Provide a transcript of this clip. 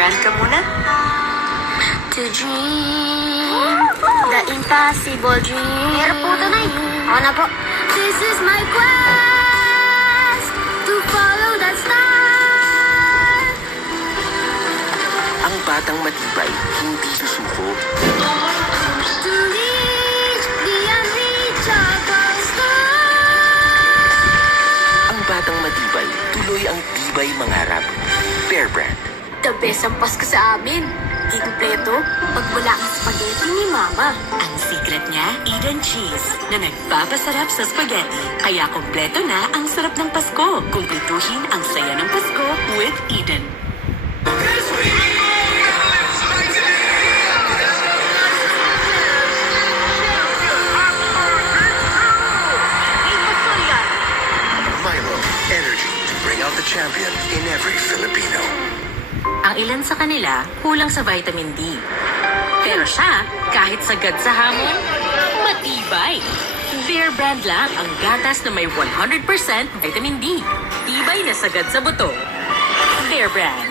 Brand ka muna? To dream the impossible dream. Meron po ito, Nay. Ako na po. This is my quest to follow that star. Ang batang matibay, hindi susuko. To reach the unreachable star. Ang batang matibay, tuloy ang tibay mangarap. Bear Brand. The best ang Pasko sa amin. Di kumpleto pag wala ang spaghetti ni Mama. Ang secret niya, Eden Cheese, na nagpapasarap sa spaghetti. Kaya kompleto na ang sarap ng Pasko. Kumpletuhin ang saya ng Pasko with Eden. Milo, energy to bring out the champion in every Filipino. Ang ilan sa kanila kulang sa vitamin D. Pero siya, kahit sagad sa hamon, matibay. Bear Brand lang ang gatas na may 100% vitamin D. Tibay na sagad sa buto. Bear Brand.